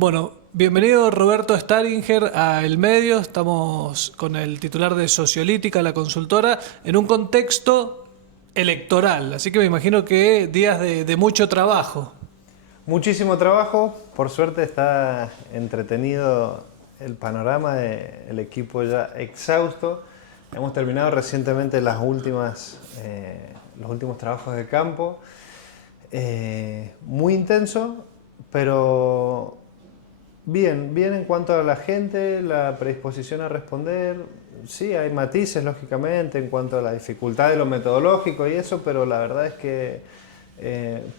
Bueno, bienvenido Roberto Staringer a El Medio. Estamos con el titular de Sociolítica, la consultora, en un contexto electoral. Así que me imagino que días de mucho trabajo. Muchísimo trabajo, por suerte está entretenido el panorama, el equipo ya exhausto. Hemos terminado recientemente los últimos trabajos de campo. Muy intenso, pero bien en cuanto a la gente, la predisposición a responder. Sí, hay matices, lógicamente, en cuanto a la dificultad de lo metodológico y eso, pero la verdad es que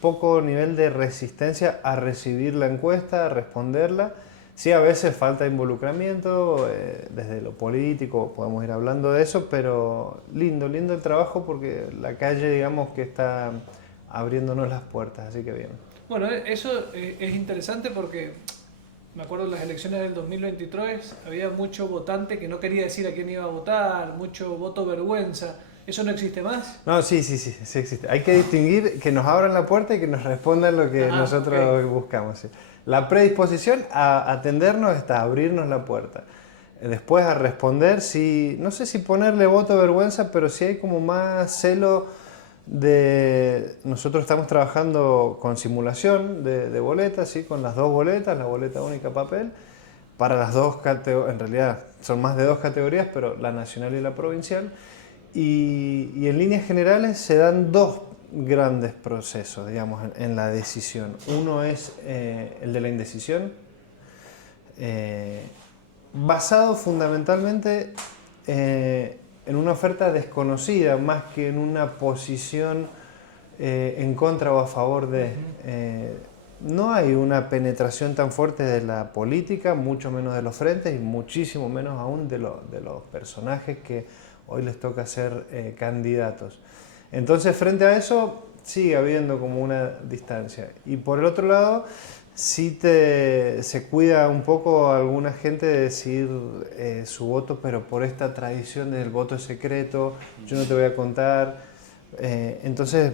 poco nivel de resistencia a recibir la encuesta, a responderla. Sí, a veces falta involucramiento, desde lo político podemos ir hablando de eso, pero lindo el trabajo porque la calle, digamos, que está abriéndonos las puertas, así que bien. Bueno, eso es interesante porque me acuerdo en las elecciones del 2023 había mucho votante que no quería decir a quién iba a votar, mucho voto vergüenza. ¿Eso no existe más? No, sí existe. Hay que distinguir que nos abran la puerta y que nos respondan lo que Ah, ok. nosotros buscamos. Sí. La predisposición a atendernos está a abrirnos la puerta. Después a responder, si, no sé si ponerle voto vergüenza, pero sí hay como más celo de... Nosotros estamos trabajando con simulación de boletas, ¿sí? Con las dos boletas, la boleta única papel, para las dos categorías, en realidad son más de dos categorías, pero la nacional y la provincial. Y en líneas generales se dan dos grandes procesos, digamos, en la decisión. Uno es el de la indecisión, eh, basado fundamentalmente en una oferta desconocida, más que en una posición en contra o a favor de... no hay una penetración tan fuerte de la política, mucho menos de los frentes y muchísimo menos aún de los personajes que hoy les toca ser candidatos. Entonces, frente a eso, sigue habiendo como una distancia. Y por el otro lado, se cuida un poco a alguna gente de decir su voto, pero por esta tradición del voto secreto, yo no te voy a contar. Entonces,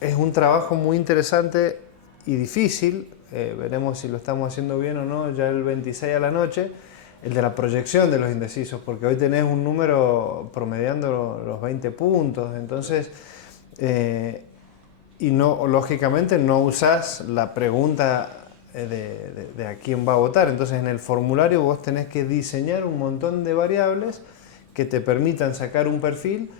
es un trabajo muy interesante y difícil. Veremos si lo estamos haciendo bien o no ya el 26 a la noche, el de la proyección de los indecisos, porque hoy tenés un número promediando los 20 puntos, entonces, y no, lógicamente no usás la pregunta de a quién va a votar, entonces en el formulario vos tenés que diseñar un montón de variables que te permitan sacar un perfil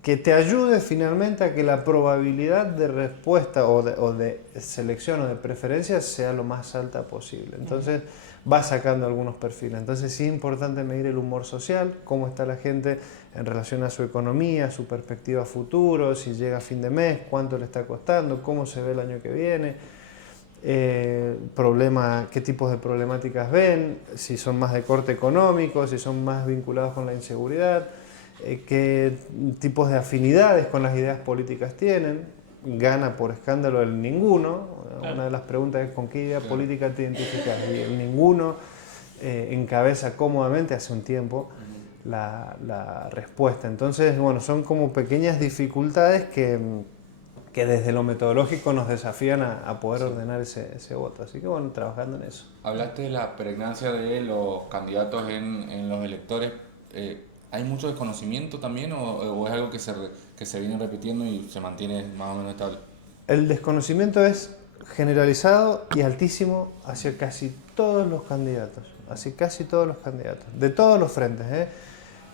que te ayude finalmente a que la probabilidad de respuesta o de selección o de preferencia sea lo más alta posible. Entonces va sacando algunos perfiles. Entonces sí es importante medir el humor social, cómo está la gente en relación a su economía, su perspectiva futuro, si llega a fin de mes, cuánto le está costando, cómo se ve el año que viene, qué tipos de problemáticas ven, si son más de corte económico, si son más vinculados con la inseguridad, qué tipos de afinidades con las ideas políticas tienen. Gana por escándalo el ninguno. Claro. Una de las preguntas es con qué idea política te identificas. Y el ninguno encabeza cómodamente hace un tiempo la respuesta. Entonces, bueno, son como pequeñas dificultades que desde lo metodológico nos desafían a poder ordenar ese voto. Así que bueno, trabajando en eso. Hablaste de la pregnancia de los candidatos en los electores. ¿Hay mucho desconocimiento también o es algo que se viene repitiendo y se mantiene más o menos estable? El desconocimiento es generalizado y altísimo hacia casi todos los candidatos, hacia casi todos los candidatos, de todos los frentes.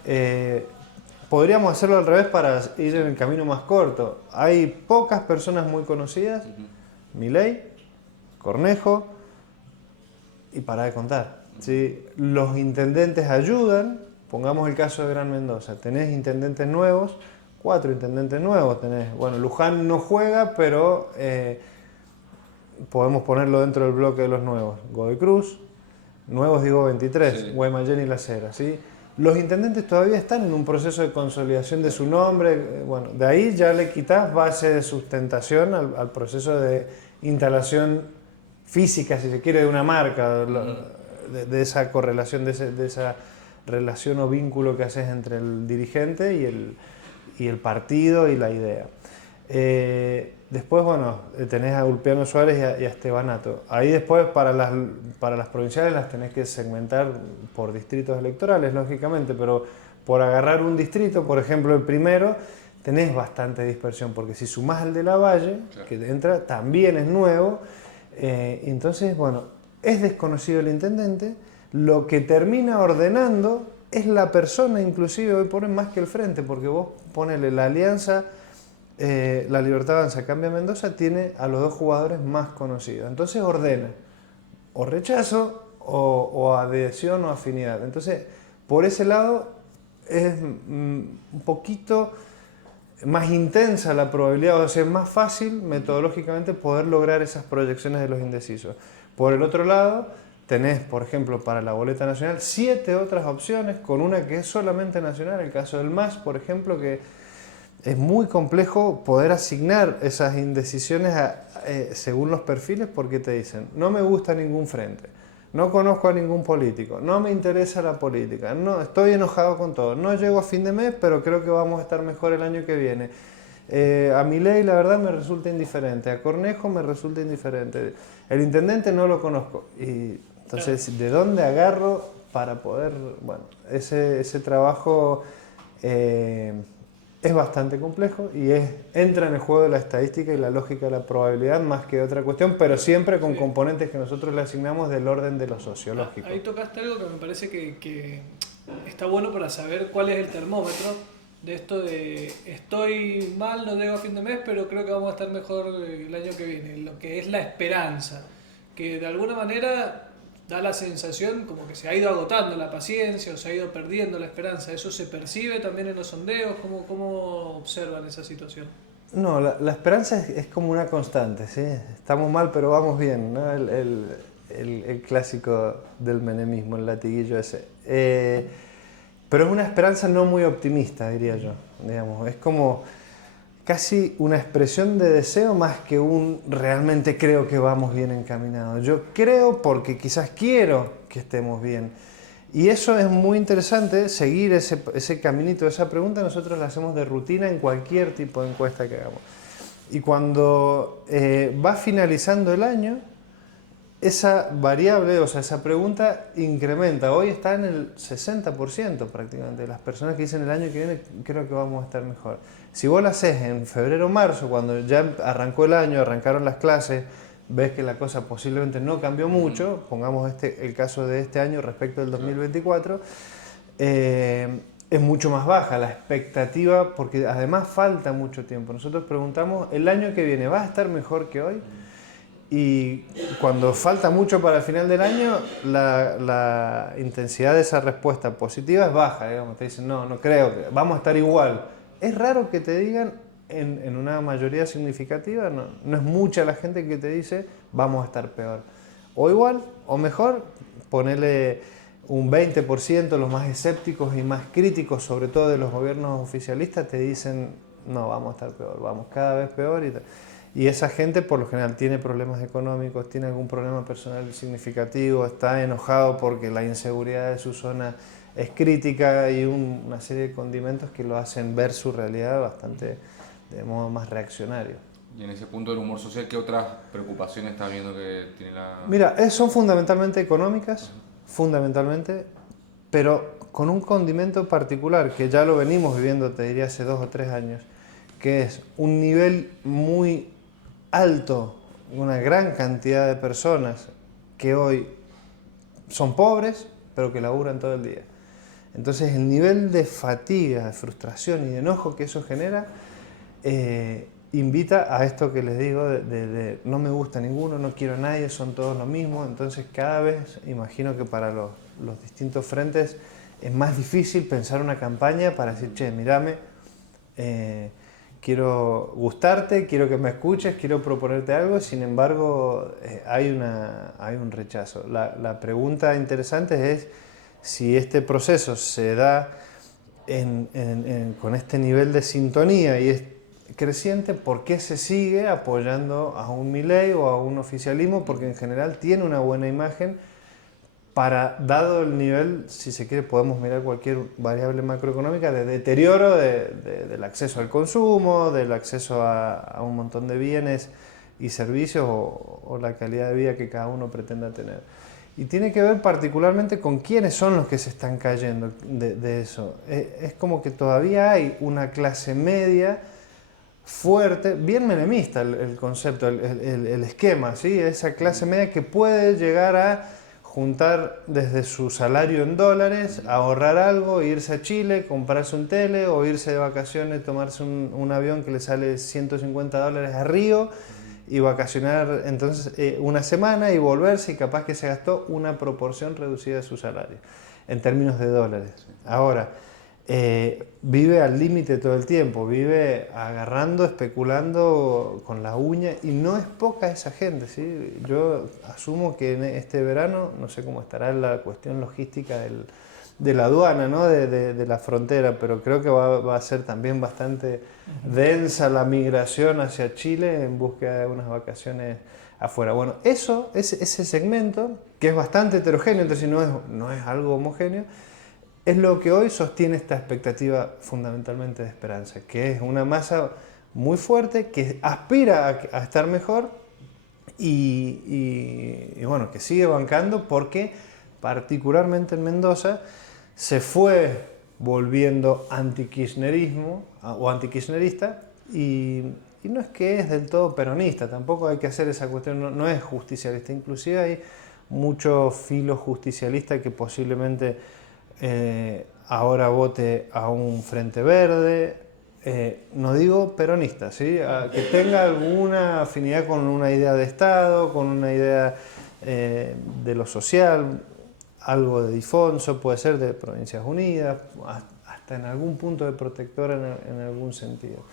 Eh, Podríamos hacerlo al revés para ir en el camino más corto. Hay pocas personas muy conocidas, Milei, Cornejo, y para de contar. ¿Sí? Los intendentes ayudan, pongamos el caso de Gran Mendoza, tenés intendentes nuevos, 4 intendentes nuevos tenés. Bueno, Luján no juega, pero podemos ponerlo dentro del bloque de los nuevos. Godoy Cruz, nuevos digo 23, Sí. Guaymallén y La Cera. ¿Sí? Los intendentes todavía están en un proceso de consolidación de su nombre. Bueno, de ahí ya le quitas base de sustentación al proceso de instalación física, si se quiere, de una marca, de esa correlación, de esa relación o vínculo que haces entre el dirigente y el partido y la idea. Después, bueno, tenés a Ulpiano Suárez y a Estebanato. Ahí después para las provinciales las tenés que segmentar por distritos electorales, lógicamente, pero por agarrar un distrito, por ejemplo el primero, tenés bastante dispersión, porque si sumás al de la Valle, claro, que entra, también es nuevo, entonces, bueno, es desconocido el intendente, lo que termina ordenando es la persona, inclusive hoy por hoy, más que el frente, porque vos ponele la alianza, la Libertad Avanza Cambia Mendoza, tiene a los dos jugadores más conocidos, entonces ordena, o rechazo, o adhesión o afinidad, entonces, por ese lado, es un poquito más intensa la probabilidad, o sea, es más fácil metodológicamente poder lograr esas proyecciones de los indecisos. Por el otro lado, tenés, por ejemplo, para la boleta nacional, 7 otras opciones, con una que es solamente nacional, el caso del MAS, por ejemplo, que es muy complejo poder asignar esas indecisiones según los perfiles, porque te dicen, no me gusta ningún frente, no conozco a ningún político, no me interesa la política, no, estoy enojado con todo, no llego a fin de mes, pero creo que vamos a estar mejor el año que viene. A Milei la verdad me resulta indiferente, a Cornejo me resulta indiferente, el intendente no lo conozco. Y entonces, ¿de dónde agarro para poder...? Bueno, ese trabajo es bastante complejo y entra en el juego de la estadística y la lógica de la probabilidad más que otra cuestión, pero siempre con componentes que nosotros le asignamos del orden de lo sociológico. Ahí tocaste algo que me parece que está bueno para saber cuál es el termómetro de esto de estoy mal, no llego a fin de mes, pero creo que vamos a estar mejor el año que viene, lo que es la esperanza, que de alguna manera da la sensación como que se ha ido agotando la paciencia o se ha ido perdiendo la esperanza. ¿Eso se percibe también en los sondeos? ¿Cómo observan esa situación? No, la esperanza es como una constante, ¿sí? Estamos mal pero vamos bien, ¿no? El clásico del menemismo, el latiguillo ese. Pero es una esperanza no muy optimista, diría yo. Digamos. Es como casi una expresión de deseo más que un realmente creo que vamos bien encaminados. Yo creo porque quizás quiero que estemos bien. Y eso es muy interesante, seguir ese caminito, esa pregunta nosotros la hacemos de rutina en cualquier tipo de encuesta que hagamos. Y cuando va finalizando el año, esa variable, o sea, esa pregunta incrementa. Hoy está en el 60% prácticamente de las personas que dicen el año que viene creo que vamos a estar mejor. Si vos la haces en febrero o marzo, cuando ya arrancó el año, arrancaron las clases, ves que la cosa posiblemente no cambió mucho, pongamos el caso de este año respecto del 2024, es mucho más baja la expectativa, porque además falta mucho tiempo. Nosotros preguntamos, ¿el año que viene va a estar mejor que hoy? Y cuando falta mucho para el final del año, la intensidad de esa respuesta positiva es baja, digamos. Te dicen, no creo, que vamos a estar igual. Es raro que te digan, en una mayoría significativa, no es mucha la gente que te dice, vamos a estar peor. O igual, o mejor, ponerle un 20%, los más escépticos y más críticos, sobre todo de los gobiernos oficialistas, te dicen, no, vamos a estar peor, vamos cada vez peor y tal. Y esa gente por lo general tiene problemas económicos, tiene algún problema personal significativo, está enojado porque la inseguridad de su zona es crítica y una serie de condimentos que lo hacen ver su realidad bastante de modo más reaccionario. Y en ese punto del humor social, ¿qué otras preocupaciones estás viendo que tiene la...? Mira, son fundamentalmente económicas, fundamentalmente, pero con un condimento particular que ya lo venimos viviendo, te diría, hace 2 o 3 años, que es un nivel muy alto, una gran cantidad de personas que hoy son pobres, pero que laburan todo el día. Entonces el nivel de fatiga, de frustración y de enojo que eso genera invita a esto que les digo de no me gusta ninguno, no quiero a nadie, son todos lo mismo. Entonces cada vez imagino que para los distintos frentes es más difícil pensar una campaña para decir, che, mírame, quiero gustarte, quiero que me escuches, quiero proponerte algo. Sin embargo, hay un rechazo. La pregunta interesante es si este proceso se da con este nivel de sintonía y es creciente, ¿por qué se sigue apoyando a un Milei o a un oficialismo? Porque en general tiene una buena imagen dado el nivel, si se quiere, podemos mirar cualquier variable macroeconómica de deterioro del acceso al consumo, del acceso a un montón de bienes y servicios o la calidad de vida que cada uno pretenda tener. Y tiene que ver particularmente con quiénes son los que se están cayendo de eso. Es como que todavía hay una clase media fuerte, bien menemista el concepto, el esquema, ¿sí? Esa clase media que puede llegar a juntar desde su salario en dólares, ahorrar algo, irse a Chile, comprarse un tele o irse de vacaciones, tomarse un avión que le sale $150 a Río y vacacionar entonces una semana y volverse y capaz que se gastó una proporción reducida de su salario en términos de dólares. Ahora, vive al límite todo el tiempo, vive agarrando, especulando con la uña y no es poca esa gente, ¿sí? Yo asumo que en este verano, no sé cómo estará la cuestión logística de la aduana, ¿no? de la frontera, pero creo que va a ser también bastante densa la migración hacia Chile en búsqueda de unas vacaciones afuera. Bueno, ese segmento, que es bastante heterogéneo, entonces no es algo homogéneo, es lo que hoy sostiene esta expectativa fundamentalmente de esperanza, que es una masa muy fuerte que aspira a estar mejor y bueno, que sigue bancando porque particularmente en Mendoza se fue volviendo anti-kirchnerismo o anti-kirchnerista y no es que es del todo peronista, tampoco hay que hacer esa cuestión, no es justicialista, inclusive hay mucho filo justicialista que posiblemente ahora vote a un Frente Verde, no digo peronista, ¿sí? Que tenga alguna afinidad con una idea de Estado, con una idea de lo social, algo de Difonso, puede ser de Provincias Unidas, hasta en algún punto de protectora en algún sentido.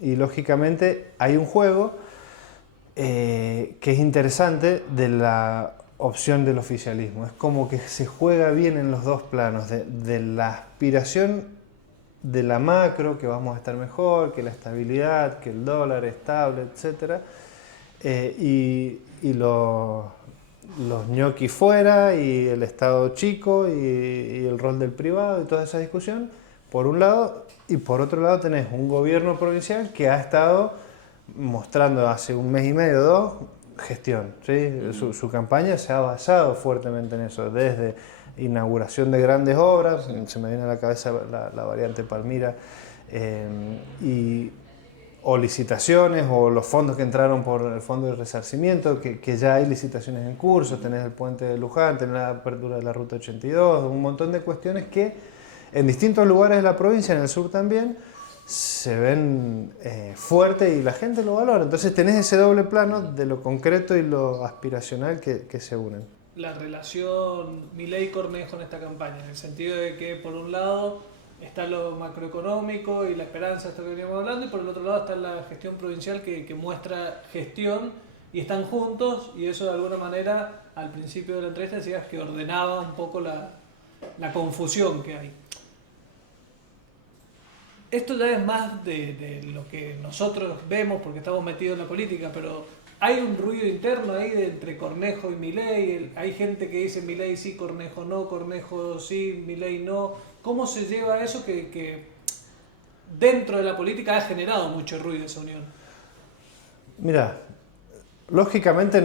Y lógicamente hay un juego que es interesante de la opción del oficialismo. Es como que se juega bien en los dos planos, de la aspiración de la macro, que vamos a estar mejor, que la estabilidad, que el dólar estable, etc. Y los ñoquis fuera, y el Estado chico, y el rol del privado, y toda esa discusión, por un lado, y por otro lado tenés un gobierno provincial que ha estado mostrando hace un mes y medio, dos, gestión, ¿sí? Su campaña se ha basado fuertemente en eso, desde inauguración de grandes obras, se me viene a la cabeza la variante Palmira, o licitaciones, o los fondos que entraron por el fondo de resarcimiento, que ya hay licitaciones en curso, tenés el puente de Luján, tenés la apertura de la ruta 82, un montón de cuestiones que en distintos lugares de la provincia, en el sur también, se ven fuertes y la gente lo valora. Entonces tenés ese doble plano de lo concreto y lo aspiracional que se unen. La relación Milei-Cornejo en esta campaña, en el sentido de que por un lado está lo macroeconómico y la esperanza, esto que veníamos hablando, y por el otro lado está la gestión provincial que muestra gestión y están juntos, y eso de alguna manera al principio de la entrevista decías que ordenaba un poco la confusión que hay. Esto ya es más de lo que nosotros vemos porque estamos metidos en la política, pero hay un ruido interno ahí entre Cornejo y Milei. Hay gente que dice Milei sí, Cornejo no, Cornejo sí, Milei no. ¿Cómo se lleva eso que dentro de la política ha generado mucho ruido esa unión? Mira, lógicamente,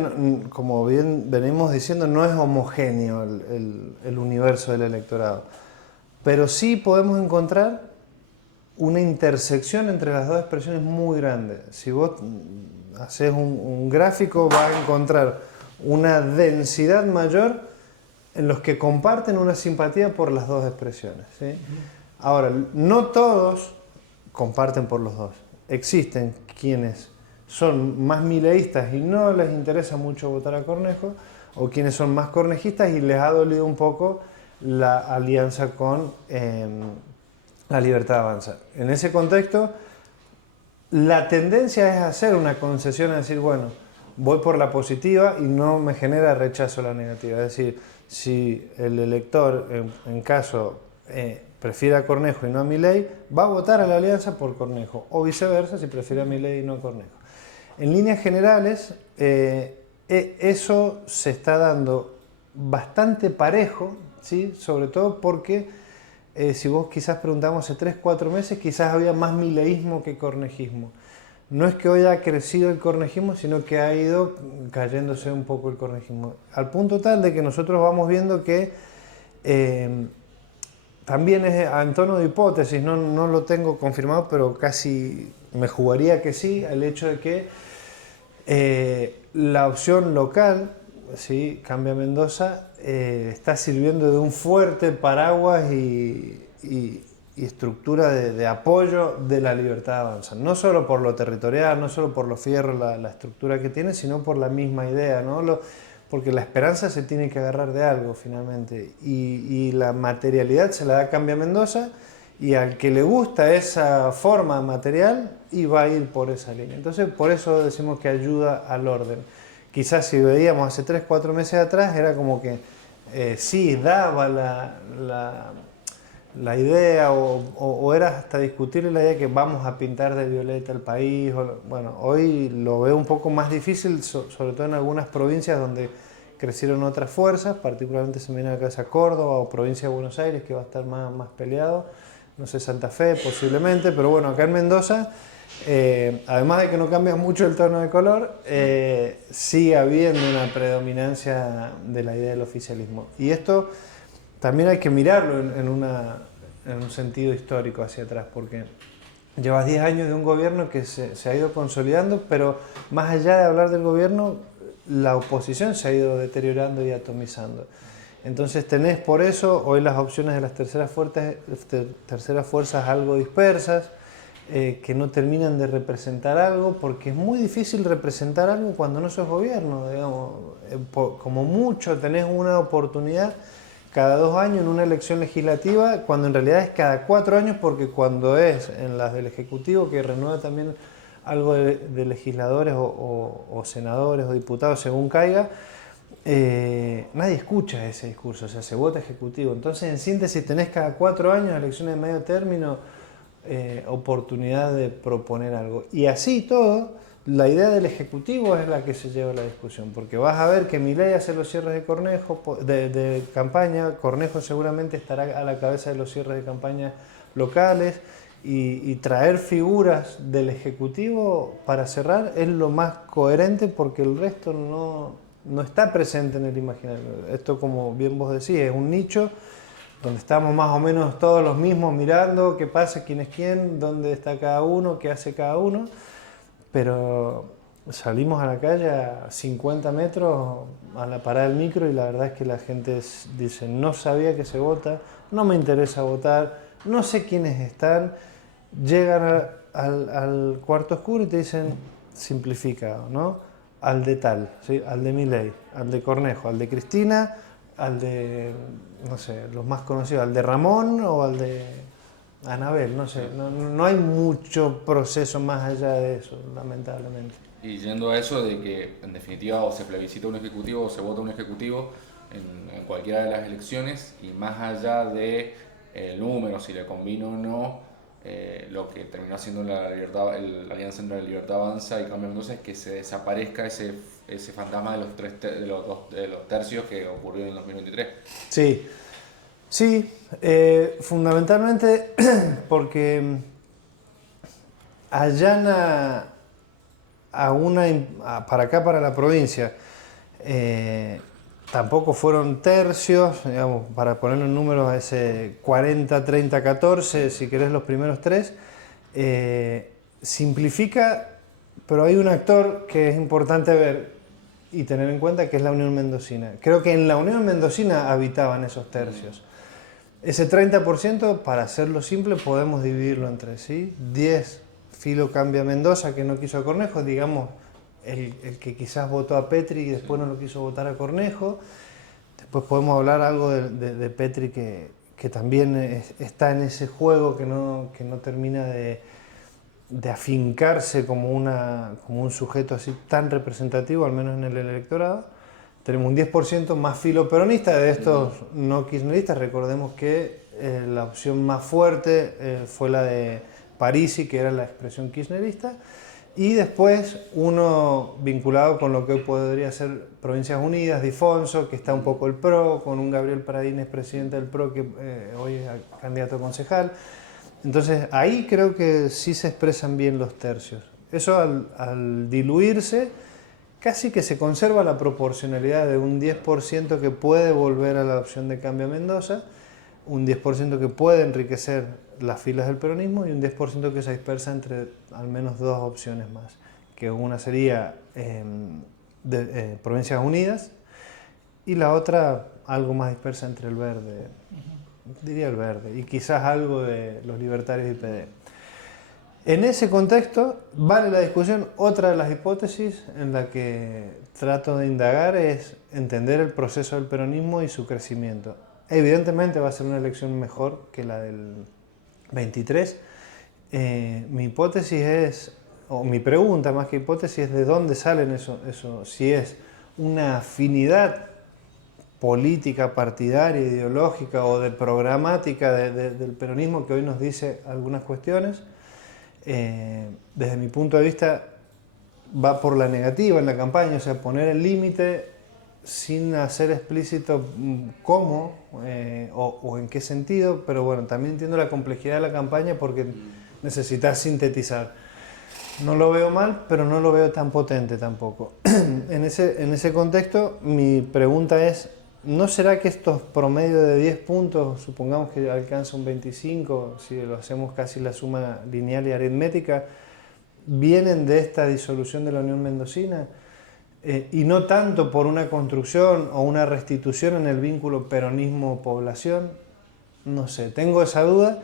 como bien venimos diciendo, no es homogéneo el universo del electorado, pero sí podemos encontrar una intersección entre las dos expresiones muy grande. Si vos haces un gráfico, vas a encontrar una densidad mayor en los que comparten una simpatía por las dos expresiones, ¿sí? Ahora, no todos comparten por los dos. Existen quienes son más mileístas y no les interesa mucho votar a Cornejo, o quienes son más cornejistas y les ha dolido un poco la alianza con La Libertad Avanza. En ese contexto, la tendencia es hacer una concesión, a decir, bueno, voy por la positiva y no me genera rechazo a la negativa. Es decir, si el elector, en caso, prefiere a Cornejo y no a Milei, va a votar a la alianza por Cornejo, o viceversa, si prefiere a Milei y no a Cornejo. En líneas generales, eso se está dando bastante parejo, ¿sí? Sobre todo porque si vos quizás preguntamos hace 3, 4 meses, quizás había más mileísmo que cornejismo. No es que hoy haya crecido el cornejismo, sino que ha ido cayéndose un poco el cornejismo. Al punto tal de que nosotros vamos viendo que también es en tono de hipótesis, no lo tengo confirmado, pero casi me jugaría que sí, el hecho de que la opción local, ¿sí? Cambia Mendoza, está sirviendo de un fuerte paraguas y estructura de apoyo de la Libertad Avanza. No solo por lo territorial, no solo por los fierros, la estructura que tiene, sino por la misma idea, ¿no? Porque la esperanza se tiene que agarrar de algo finalmente y la materialidad se la da Cambia Mendoza y al que le gusta esa forma material y va a ir por esa línea. Entonces por eso decimos que ayuda al orden. Quizás si veíamos hace 3, 4 meses atrás era como que sí daba la idea o era hasta discutir la idea que vamos a pintar de violeta el país. Bueno, hoy lo veo un poco más difícil, sobre todo en algunas provincias donde crecieron otras fuerzas, particularmente se me viene a la cabeza Córdoba o provincia de Buenos Aires, que va a estar más peleado, no sé, Santa Fe posiblemente, pero bueno, acá en Mendoza, además de que no cambia mucho el tono de color, sigue habiendo una predominancia de la idea del oficialismo. Y esto también hay que mirarlo en un sentido histórico hacia atrás, porque llevas 10 años de un gobierno que se ha ido consolidando, pero más allá de hablar del gobierno, la oposición se ha ido deteriorando y atomizando. Entonces tenés por eso hoy las opciones de las terceras fuerzas algo dispersas, que no terminan de representar algo, porque es muy difícil representar algo cuando no sos gobierno, digamos. Como mucho tenés una oportunidad cada 2 años en una elección legislativa, cuando en realidad es cada 4 años, porque cuando es en las del Ejecutivo, que renueva también algo de legisladores o senadores o diputados, según caiga, nadie escucha ese discurso, o sea, se vota ejecutivo. Entonces, en síntesis, tenés cada 4 años, elecciones de medio término, oportunidad de proponer algo. Y así todo, la idea del Ejecutivo es la que se lleva a la discusión, porque vas a ver que Milei hace los cierres de de campaña, Cornejo seguramente estará a la cabeza de los cierres de campaña locales, y traer figuras del Ejecutivo para cerrar es lo más coherente, porque el resto no está presente en el imaginario. Esto, como bien vos decís, es un nicho donde estamos más o menos todos los mismos mirando qué pasa, quién es quién, dónde está cada uno, qué hace cada uno, pero salimos a la calle a 50 metros a la parada del micro y la verdad es que la gente dice: no sabía que se vota, no me interesa votar, no sé quiénes están. Llegan al cuarto oscuro y te dicen simplificado, ¿no? Al de tal, ¿sí? Al de Milei, al de Cornejo, al de Cristina, al de, no sé, los más conocidos, al de Ramón o al de Anabel, no sé. No hay mucho proceso más allá de eso, lamentablemente. Y yendo a eso de que en definitiva o se plebiscita un ejecutivo o se vota un ejecutivo en cualquiera de las elecciones, y más allá de el número, si le convino o no, lo que terminó haciendo la Alianza entre la Libertad Avanza y Cambia Mendoza es que se desaparezca ese fantasma de los tercios que ocurrió en el 2023. Sí, fundamentalmente porque allana para acá, para la provincia, tampoco fueron tercios, digamos, para ponerle un número a ese 40, 30, 14, si querés los primeros 3, simplifica, pero hay un actor que es importante ver y tener en cuenta, que es la Unión Mendocina. Creo que en la Unión Mendocina habitaban esos tercios. Ese 30%, para hacerlo simple, podemos dividirlo entre 10 filo Cambia Mendoza, que no quiso a Cornejo, digamos, el que quizás votó a Petri y después no lo quiso votar a Cornejo. Después podemos hablar algo de Petri que también está en ese juego que no termina de afincarse como un sujeto así tan representativo, al menos en el electorado. Tenemos un 10% más filo peronista de estos no kirchneristas. Recordemos que la opción más fuerte fue la de Parisi, que era la expresión kirchnerista. Y después uno vinculado con lo que hoy podría ser Provincias Unidas, Difonso, que está un poco el PRO, con un Gabriel Paradines, presidente del PRO, que hoy es candidato a concejal. Entonces ahí creo que sí se expresan bien los tercios. Eso al diluirse, casi que se conserva la proporcionalidad de un 10% que puede volver a la opción de cambio a Mendoza, un 10% que puede enriquecer las filas del peronismo y un 10% que se dispersa entre al menos dos opciones más, que una sería Provincias Unidas y la otra algo más dispersa entre el verde, diría el verde, y quizás algo de los libertarios y PD. En ese contexto vale la discusión. Otra de las hipótesis en la que trato de indagar es entender el proceso del peronismo y su crecimiento. Evidentemente va a ser una elección mejor que la del 23. Mi hipótesis es, o mi pregunta más que hipótesis, es de dónde salen eso, si es una afinidad política, partidaria, ideológica o de programática del peronismo que hoy nos dice algunas cuestiones. Desde mi punto de vista va por la negativa en la campaña, o sea, poner el límite sin hacer explícito cómo o en qué sentido, pero bueno, también entiendo la complejidad de la campaña porque necesitas sintetizar. No lo veo mal, pero no lo veo tan potente tampoco. En ese contexto, mi pregunta es, ¿no será que estos promedios de 10 puntos, supongamos que alcanza un 25, si lo hacemos casi la suma lineal y aritmética, vienen de esta disolución de la Unión Mendocina? Y no tanto por una construcción o una restitución en el vínculo peronismo-población? No sé, tengo esa duda.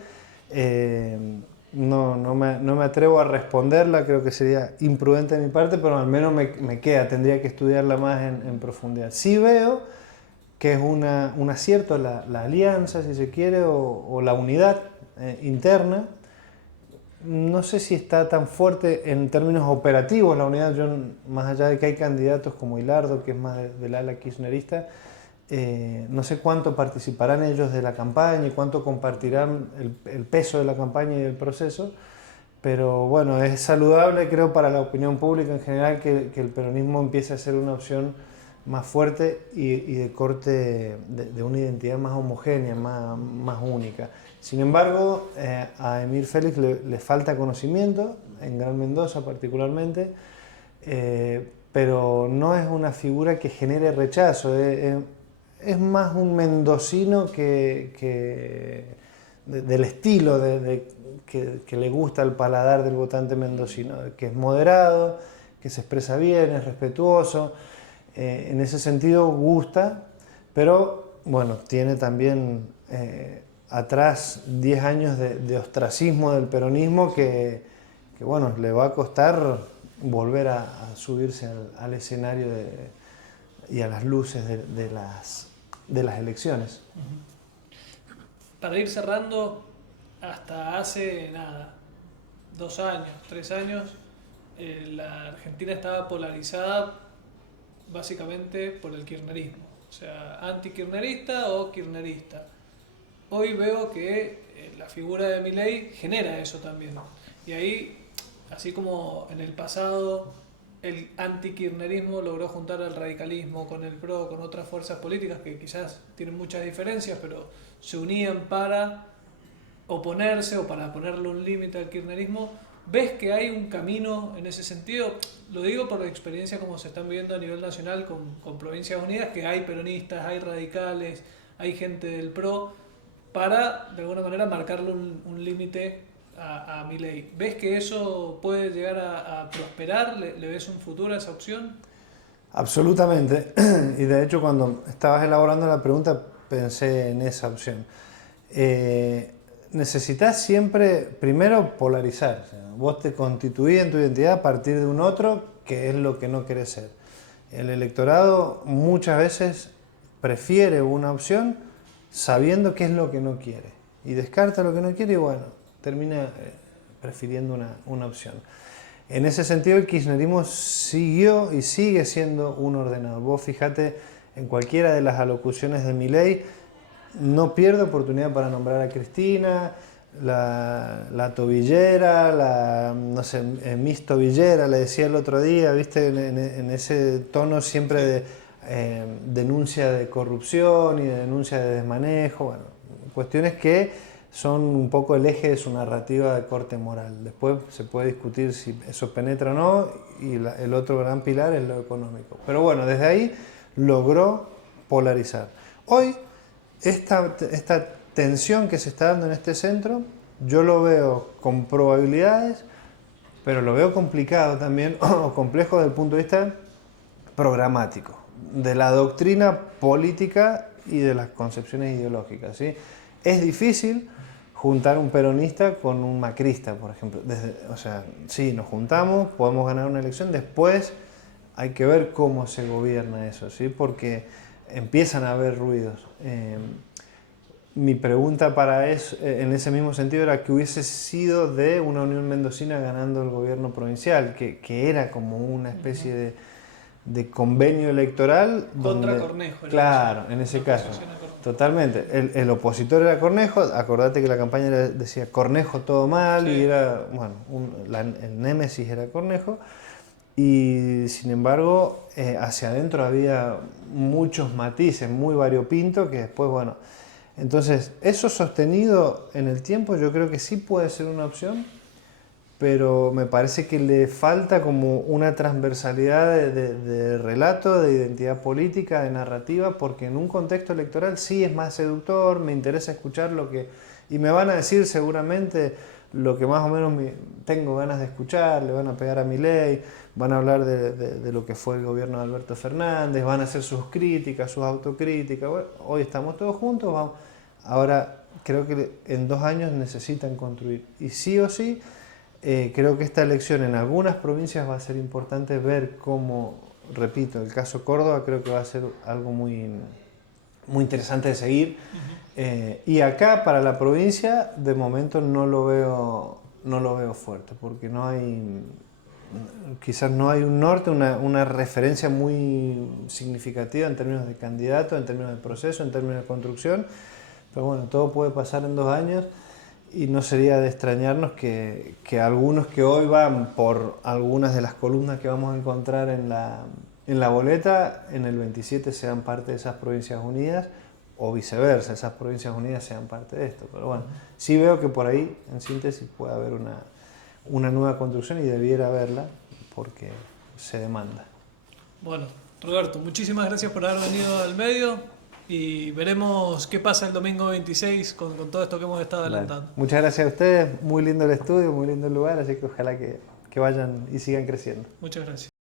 No me atrevo a responderla, creo que sería imprudente de mi parte, pero al menos me queda, tendría que estudiarla más en profundidad. Sí veo que es un acierto la alianza, si se quiere, o la unidad interna. No sé si está tan fuerte en términos operativos la unidad. Yo, más allá de que hay candidatos como Hilardo, que es más del ala kirchnerista, no sé cuánto participarán ellos de la campaña y cuánto compartirán el peso de la campaña y del proceso, pero bueno, es saludable, creo, para la opinión pública en general que el peronismo empiece a ser una opción más fuerte y de corte de una identidad más homogénea, más única. Sin embargo, a Emir Félix le falta conocimiento, en Gran Mendoza particularmente, pero no es una figura que genere rechazo. Es más un mendocino del estilo que le gusta al paladar del votante mendocino, que es moderado, que se expresa bien, es respetuoso. En ese sentido gusta, pero bueno, tiene también atrás 10 años de ostracismo del peronismo que bueno, le va a costar volver a subirse al escenario y a las luces de las elecciones. Para ir cerrando, hasta hace 2 años, 3 años, la Argentina estaba polarizada básicamente por el kirchnerismo, o sea, anti-kirchnerista o kirchnerista. Hoy veo que la figura de Milei genera eso también. Y ahí, así como en el pasado el anti-kirchnerismo logró juntar al radicalismo con el PRO, con otras fuerzas políticas que quizás tienen muchas diferencias, pero se unían para oponerse o para ponerle un límite al kirchnerismo. ¿Ves que hay un camino en ese sentido? Lo digo por la experiencia como se están viviendo a nivel nacional con Provincias Unidas, que hay peronistas, hay radicales, hay gente del PRO, para de alguna manera marcarle un límite a Milei. ¿Ves que eso puede llegar a prosperar? ¿Le ves un futuro a esa opción? Absolutamente. Y de hecho cuando estabas elaborando la pregunta pensé en esa opción. Necesitas siempre, primero, polarizar. O sea, vos te constituís en tu identidad a partir de un otro que es lo que no querés ser. El electorado muchas veces prefiere una opción sabiendo qué es lo que no quiere. Y descarta lo que no quiere y bueno, termina prefiriendo una opción. En ese sentido el kirchnerismo siguió y sigue siendo un ordenador. Vos fijate en cualquiera de las alocuciones de Milei, no pierde oportunidad para nombrar a Cristina, la tobillera, no sé, mis tobillera, le decía el otro día, ¿viste? En ese tono siempre de denuncia de corrupción y de denuncia de desmanejo, bueno, cuestiones que son un poco el eje de su narrativa de corte moral. Después se puede discutir si eso penetra o no, y el otro gran pilar es lo económico. Pero bueno, desde ahí logró polarizar. Hoy, esta tensión que se está dando en este centro, yo lo veo con probabilidades, pero lo veo complicado también, o complejo desde el punto de vista programático, de la doctrina política y de las concepciones ideológicas, ¿sí? Es difícil juntar un peronista con un macrista, por ejemplo. O sea, sí, nos juntamos, podemos ganar una elección, después hay que ver cómo se gobierna eso, ¿sí? Porque empiezan a haber ruidos. Mi pregunta en ese mismo sentido era que hubiese sido de una Unión Mendocina ganando el gobierno provincial, que era como una especie de convenio electoral. Contra Cornejo. Claro, en ese caso. Totalmente. El opositor era Cornejo. Acordate que la campaña decía Cornejo todo mal, sí. Y era, bueno, el némesis era Cornejo. Y sin embargo, hacia adentro había muchos matices, muy variopinto, que después, bueno. Entonces, eso sostenido en el tiempo, yo creo que sí puede ser una opción, pero me parece que le falta como una transversalidad de relato, de identidad política, de narrativa, porque en un contexto electoral sí es más seductor, me interesa escuchar lo que... Y me van a decir seguramente lo que más o menos tengo ganas de escuchar, le van a pegar a Milei, van a hablar de lo que fue el gobierno de Alberto Fernández, van a hacer sus críticas, sus autocríticas. Bueno, hoy estamos todos juntos, vamos. Ahora creo que en 2 años necesitan construir. Y sí o sí, creo que esta elección en algunas provincias va a ser importante ver cómo, repito, el caso Córdoba creo que va a ser algo muy, muy interesante de seguir. Y acá para la provincia de momento no lo veo fuerte, porque quizás no hay un norte, una referencia muy significativa en términos de candidato, en términos de proceso, en términos de construcción. Pero bueno, todo puede pasar en 2 años. Y no sería de extrañarnos que algunos que hoy van por algunas de las columnas que vamos a encontrar en la boleta, en el 27 sean parte de esas provincias unidas, o viceversa, esas provincias unidas sean parte de esto. Pero bueno, sí veo que por ahí, en síntesis, puede haber una nueva construcción y debiera haberla, porque se demanda. Bueno, Roberto, muchísimas gracias por haber venido al medio. Y veremos qué pasa el domingo 26 con todo esto que hemos estado adelantando. Vale. Muchas gracias a ustedes, muy lindo el estudio, muy lindo el lugar, así que ojalá que vayan y sigan creciendo. Muchas gracias.